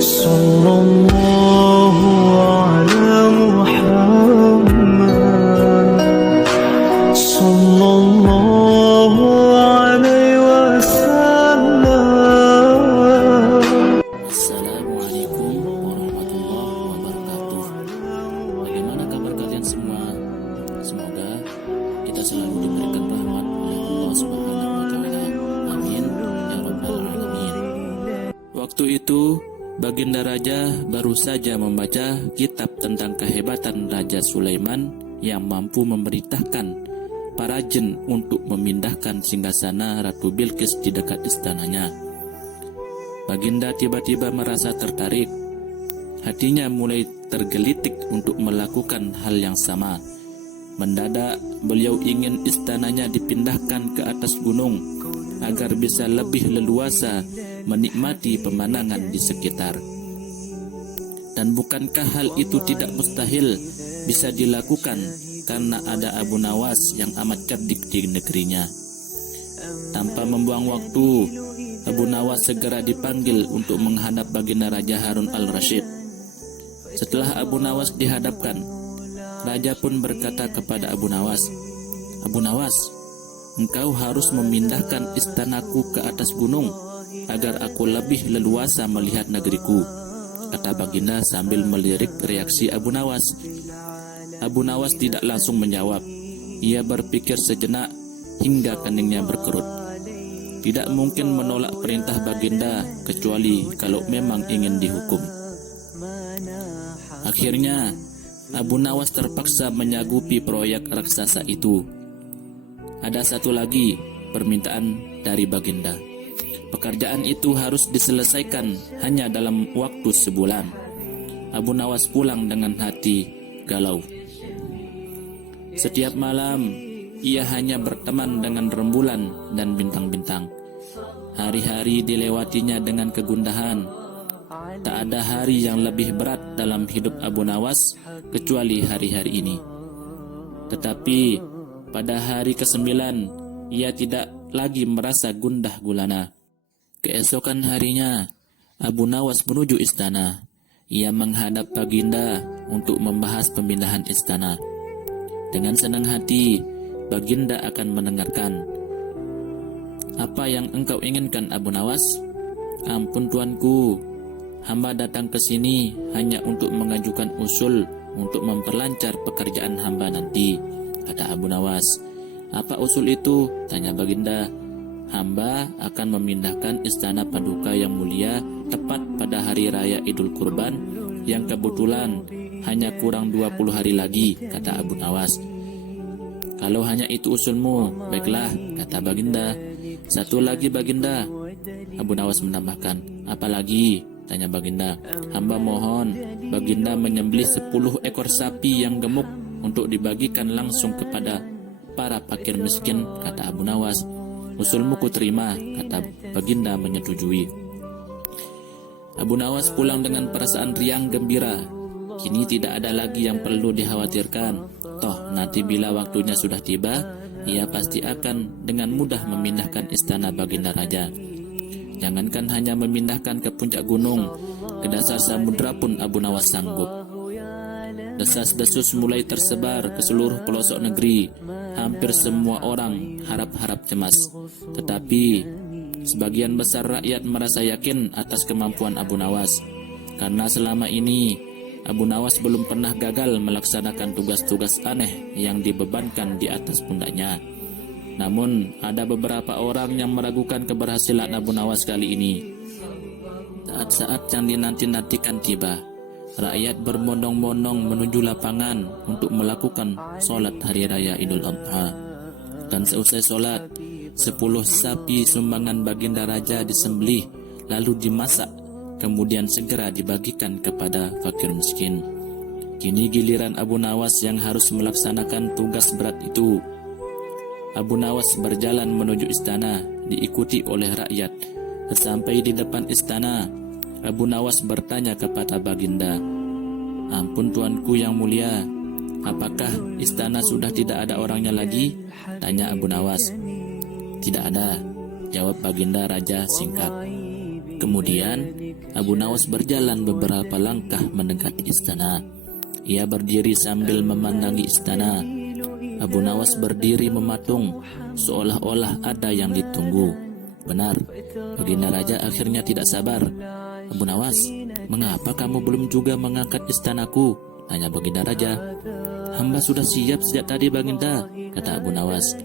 Sallallahu ala Muhammad Sallallahu alaihi wasallam. Assalamualaikum warahmatullahi wabarakatuh. Bagaimana kabar kalian semua? Semoga kita selalu diberikan rahmat oleh Allah Subhanahu wa taala. Amin ya rabbal alamin. Waktu itu Baginda Raja baru saja membaca kitab tentang kehebatan Raja Sulaiman yang mampu memerintahkan para jin untuk memindahkan singgasana Ratu Bilqis di dekat istananya. Baginda tiba-tiba merasa tertarik. Hatinya mulai tergelitik untuk melakukan hal yang sama. Mendadak beliau ingin istananya dipindahkan ke atas gunung agar bisa lebih leluasa menikmati pemandangan di sekitar. Dan bukankah hal itu tidak mustahil bisa dilakukan karena ada Abu Nawas yang amat cerdik di negerinya. Tanpa membuang waktu, Abu Nawas segera dipanggil untuk menghadap Baginda Raja Harun al-Rasyid. Setelah Abu Nawas dihadapkan, Raja pun berkata kepada Abu Nawas, "Abu Nawas, engkau harus memindahkan istanaku ke atas gunung agar aku lebih leluasa melihat negeriku," kata Baginda sambil melirik reaksi Abu Nawas. Abu Nawas tidak langsung menjawab. Ia berpikir sejenak hingga keningnya berkerut. Tidak mungkin menolak perintah Baginda kecuali kalau memang ingin dihukum. Akhirnya Abu Nawas terpaksa menyagupi proyek raksasa itu. Ada satu lagi permintaan dari Baginda. Pekerjaan itu harus diselesaikan hanya dalam waktu sebulan. Abu Nawas pulang dengan hati galau. Setiap malam ia hanya berteman dengan rembulan dan bintang-bintang. Hari-hari dilewatinya dengan kegundahan. Tak ada hari yang lebih berat dalam hidup Abu Nawas kecuali hari-hari ini. Tetapi pada hari ke-9 ia tidak lagi merasa gundah gulana. Keesokan harinya Abu Nawas menuju istana. Ia menghadap Baginda untuk membahas pemindahan istana. Dengan senang hati Baginda akan mendengarkan. "Apa yang engkau inginkan, Abu Nawas?" "Ampun tuanku, hamba datang ke sini hanya untuk mengajukan usul untuk memperlancar pekerjaan hamba nanti," kata Abu Nawas. "Apa usul itu?" tanya Baginda. "Hamba akan memindahkan istana Paduka yang mulia tepat pada hari raya Idul Kurban yang kebetulan hanya kurang 20 hari lagi," kata Abu Nawas. "Kalau hanya itu usulmu, baiklah," kata Baginda. "Satu lagi Baginda," Abu Nawas menambahkan. "Apa lagi?" tanya Baginda. "Hamba mohon Baginda menyembelih 10 ekor sapi yang gemuk untuk dibagikan langsung kepada para fakir miskin," kata Abu Nawas. "Usulmu kuterima," kata Baginda menyetujui. Abu Nawas pulang dengan perasaan riang gembira. Kini tidak ada lagi yang perlu dikhawatirkan. Toh nanti bila waktunya sudah tiba, ia pasti akan dengan mudah memindahkan istana Baginda Raja. Jangankan hanya memindahkan ke puncak gunung, ke dasar samudra pun Abu Nawas sanggup. Desas-desus mulai tersebar ke seluruh pelosok negeri. Hampir semua orang harap-harap cemas. Tetapi sebagian besar rakyat merasa yakin atas kemampuan Abu Nawas. Karena selama ini Abu Nawas belum pernah gagal melaksanakan tugas-tugas aneh yang dibebankan di atas pundaknya. Namun ada beberapa orang yang meragukan keberhasilan Abu Nawas kali ini. Saat-saat yang dinanti-nantikan tiba. Rakyat berbondong-bondong menuju lapangan untuk melakukan sholat hari raya Idul Adha. Dan seusai sholat, 10 sapi sumbangan Baginda Raja disembelih lalu dimasak, kemudian segera dibagikan kepada fakir miskin. Kini giliran Abu Nawas yang harus melaksanakan tugas berat itu. Abu Nawas berjalan menuju istana diikuti oleh rakyat. Sesampai di depan istana, Abu Nawas bertanya kepada Baginda, "Ampun tuanku yang mulia, apakah istana sudah tidak ada orangnya lagi?" tanya Abu Nawas. "Tidak ada," jawab Baginda Raja singkat. Kemudian Abu Nawas berjalan beberapa langkah mendekati istana. Ia berdiri sambil memandangi istana. Abu Nawas berdiri mematung, seolah-olah ada yang ditunggu. Benar, Baginda Raja akhirnya tidak sabar. Abu Nawas, mengapa kamu belum juga mengangkat istanaku? Tanya Baginda Raja. Hamba sudah siap sejak tadi, Baginda, kata Abu Nawas.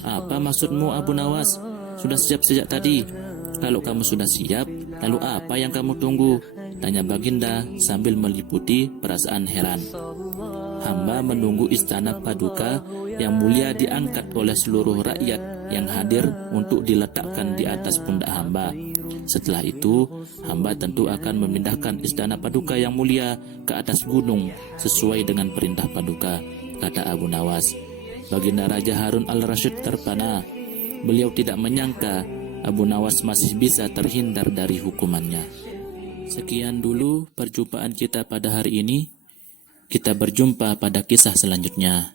Apa maksudmu, Abu Nawas? Sudah siap sejak tadi? Kalau kamu sudah siap, lalu apa yang kamu tunggu? Tanya Baginda sambil meliputi perasaan heran. Hamba menunggu istana paduka yang mulia diangkat oleh seluruh rakyat yang hadir untuk diletakkan di atas pundak hamba. Setelah itu, hamba tentu akan memindahkan istana paduka yang mulia ke atas gunung sesuai dengan perintah paduka, kata Abu Nawas. Baginda Raja Harun al-Rasyid terpana. Beliau tidak menyangka Abu Nawas masih bisa terhindar dari hukumannya. Sekian dulu perjumpaan kita pada hari ini. Kita berjumpa pada kisah selanjutnya.